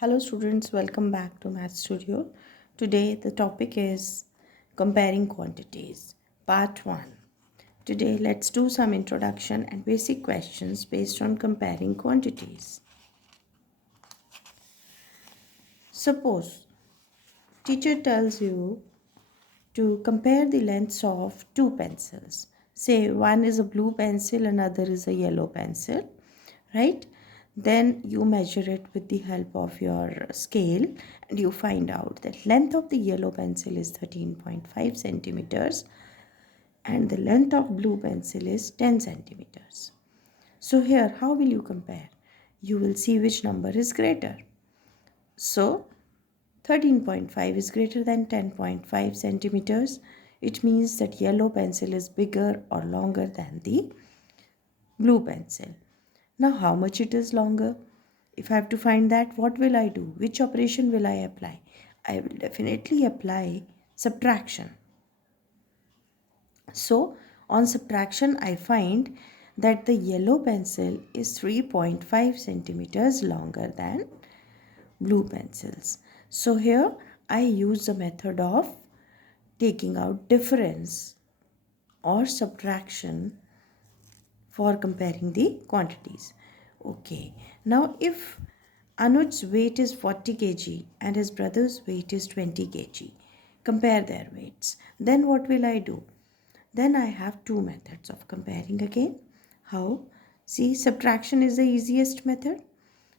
Hello students, welcome back to Math Studio. Today the topic is comparing quantities, part 1. Today let's do some introduction and basic questions based on comparing quantities. Suppose teacher tells you to compare the lengths of two pencils. Say one is a blue pencil, another is a yellow pencil, right? Then you measure it with the help of your scale and you find out that length of the yellow pencil is 13.5 centimeters and the length of blue pencil is 10 centimeters. So here, how will you compare? You will see which number is greater. So 13.5 is greater than 10.5 centimeters. It means that yellow pencil is bigger or longer than the blue pencil. Now how much it is longer? If I have to find that, what will I do? Which operation will I apply? I will definitely apply subtraction. So on subtraction, I find that the yellow pencil is 3.5 centimeters longer than blue pencils. So here I use the method of taking out difference or subtraction for comparing the quantities. Okay, now if Anuj's weight is 40 kg and his brother's weight is 20 kg, compare their weights. Then what will I do? Then I have two methods of comparing again. How? See, subtraction is the easiest method.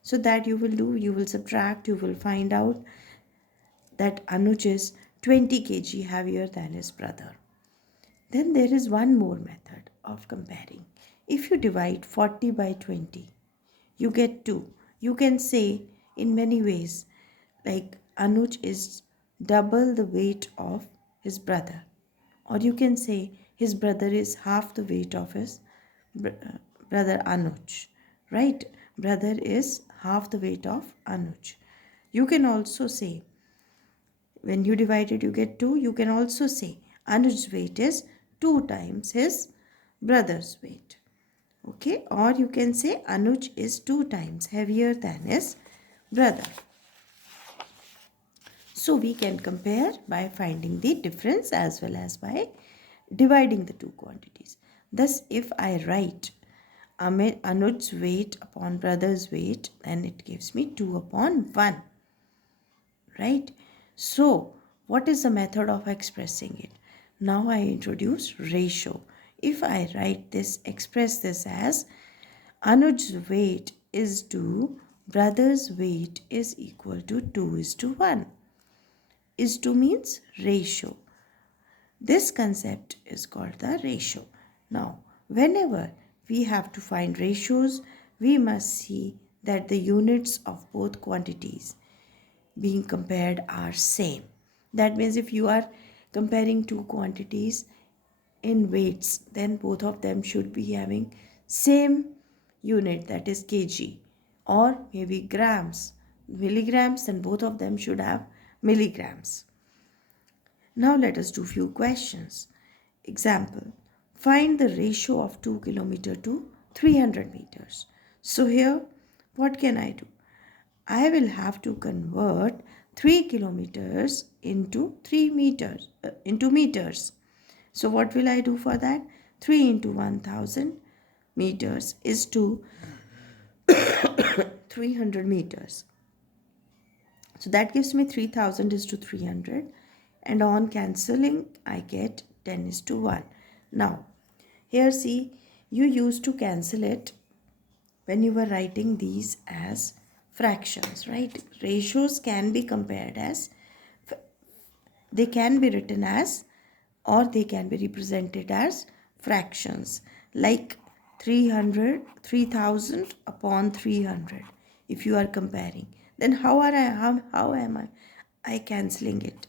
So that you will do, you will subtract, you will find out that Anuj is 20 kg heavier than his brother. Then there is one more method of comparing. If you divide 40 by 20, you get 2. You can say in many ways, like Anuj is double the weight of his brother. Or you can say his brother is half the weight of his brother Anuj. Right? Brother is half the weight of Anuj. You can also say, when you divide it, you get 2. You can also say Anuj's weight is 2 times his brother's weight. Okay, or you can say Anuj is 2 times heavier than his brother. So we can compare by finding the difference as well as by dividing the two quantities. Thus, if I write Anuj's weight upon brother's weight, then it gives me 2 upon 1. Right? So, what is the method of expressing it? Now I introduce ratio. If I write this, express this as Anuj's weight is to brother's weight is equal to 2:1. Is to means ratio. This concept is called the ratio. Now, whenever we have to find ratios, we must see that the units of both quantities being compared are same. That means if you are comparing two quantities in weights, then both of them should be having same unit, that is kg, or maybe grams, milligrams, then both of them should have milligrams. Now let us do few questions. Example, find the ratio of 2 kilometer to 300 meters. So here, what can I do? I will have to convert 3 kilometers into 3 meters, into meters. So what will I do for that? 3 into 1000 meters is to 300 meters. So that gives me 3000 is to 300, and on cancelling I get 10 is to 1. Now here see, you used to cancel it when you were writing these as fractions, right? Ratios can be compared as, they can be written as, or they can be represented as fractions, like 3000 upon 300. If you are comparing, then how am I cancelling it?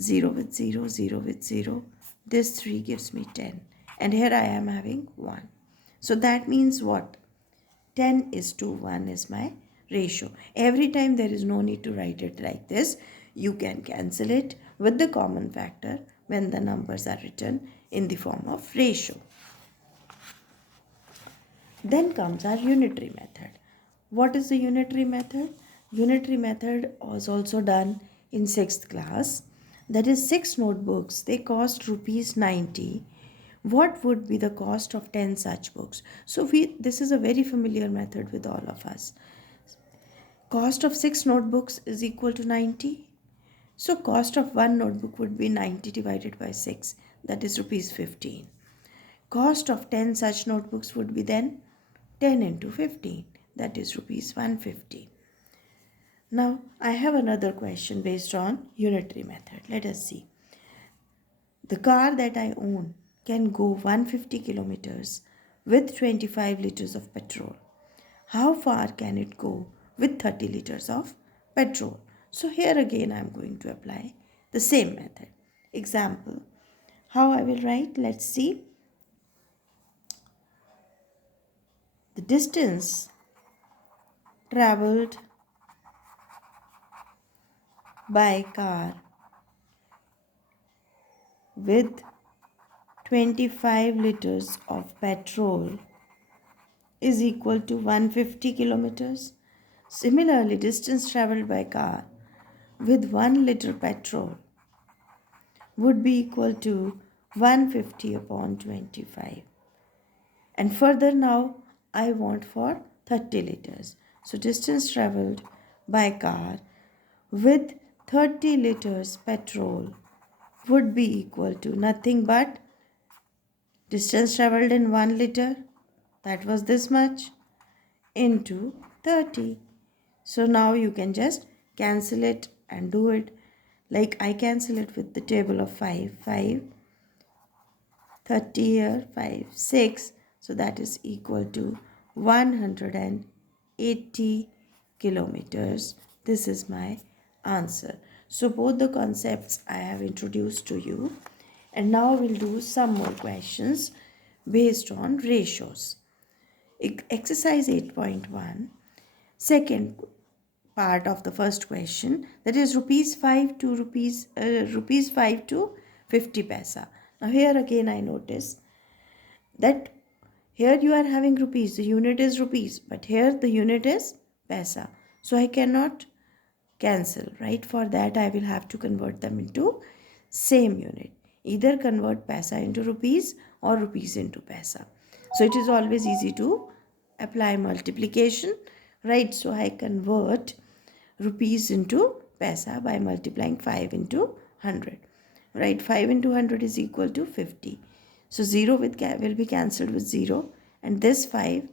0 with 0, 0 with 0. This 3 gives me 10, and here I am having 1. So that means what? 10 is to 1 is my ratio. Every time there is no need to write it like this. You can cancel it with the common factor when the numbers are written in the form of ratio. Then comes our unitary method. What is the unitary method? unitary method was also done in 6th class. That is 6 notebooks. They cost rupees 90. What would be the cost of 10 such books? So this is a very familiar method with all of us. Cost of 6 notebooks is equal to 90. So cost of one notebook would be 90 divided by 6. That is rupees 15. Cost of 10 such notebooks would be then 10 into 15. That is rupees 150. Now I have another question based on unitary method. Let us see. The car that I own can go 150 kilometers with 25 liters of petrol. How far can it go with 30 liters of petrol? So here again I am going to apply the same method. Example, how I will write? Let's see. The distance traveled by car with 25 liters of petrol is equal to 150 kilometers. Similarly, distance traveled by car with 1 liter petrol would be equal to 150 upon 25. And further now I want for 30 liters. So distance traveled by car with 30 liters petrol would be equal to nothing but distance traveled in 1 liter, that was this much, into 30. So now you can just cancel it and do it. Like I cancel it with the table of 5. 30 here, 5, 6. So that is equal to 180 kilometers. This is my answer. So both the concepts I have introduced to you. And now we'll do some more questions based on ratios. Exercise 8.1, second part of the first question, that is rupees 5 to rupees 5 to 50 paisa. Now here again I notice that here you are having rupees, the unit is rupees, but here the unit is paisa. So I cannot cancel, right? For that I will have to convert them into same unit. Either convert paisa into rupees or rupees into paisa. So it is always easy to apply multiplication, right? So I convert rupees into paisa by multiplying 5 into 100, right? 5 into 100 is equal to 50. So 0 will be cancelled with 0, and this 5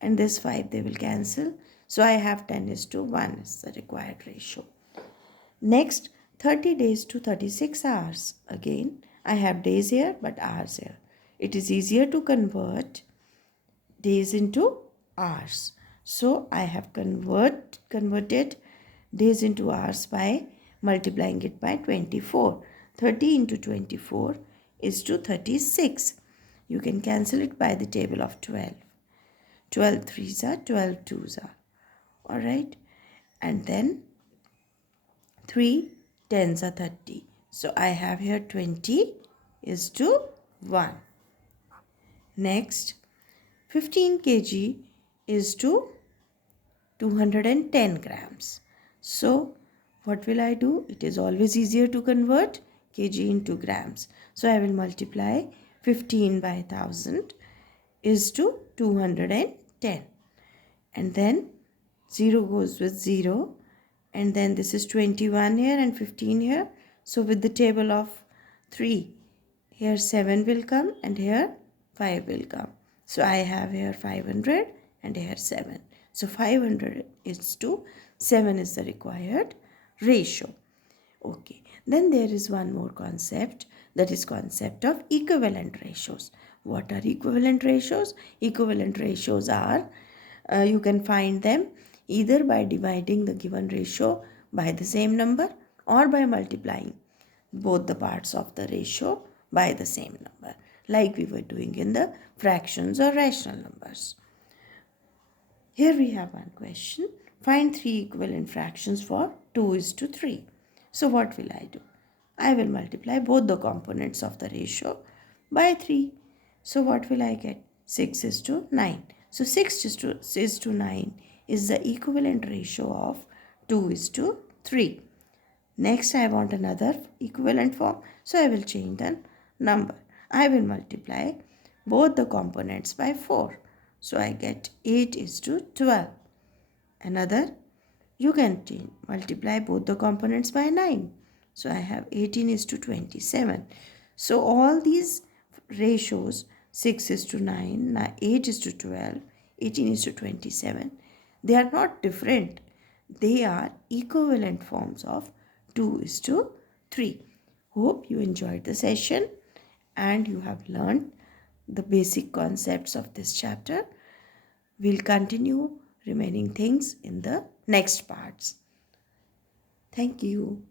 and this 5 they will cancel. So I have 10 is to 1 is the required ratio. Next, 30 days to 36 hours. Again, I have days here but hours here. It is easier to convert days into hours. So I have converted days into hours by multiplying it by 24. 30 into 24 is to 36. You can cancel it by the table of 12. 12 threes are, 12 twos are. Alright. And then 3 tens are 30. So I have here 20 is to 1. Next, 15 kg is to 210 grams. So what will I do? It is always easier to convert kg into grams. So I will multiply 15 by 1000 is to 210. And then 0 goes with 0. And then this is 21 here and 15 here. So with the table of 3, here 7 will come and here 5 will come. So I have here 500 and here 7. So 500 is to 7 is the required ratio. Okay. Then there is one more concept, that is concept of equivalent ratios. What are equivalent ratios? Equivalent ratios are, you can find them either by dividing the given ratio by the same number or by multiplying both the parts of the ratio by the same number, like we were doing in the fractions or rational numbers. Here we have one question. Find 3 equivalent fractions for 2 is to 3. So what will I do? I will multiply both the components of the ratio by 3. So what will I get? 6 is to 9. So 6 is to 9 is the equivalent ratio of 2 is to 3. Next, I want another equivalent form. So, I will change the number. I will multiply both the components by 4. So, I get 8 is to 12. Another, you can multiply both the components by 9. So, I have 18 is to 27. So, all these ratios 6 is to 9, 8 is to 12, 18 is to 27. They are not different. They are equivalent forms of 2 is to 3. Hope you enjoyed the session and you have learned the basic concepts of this chapter. We'll continue remaining things in the next parts. Thank you.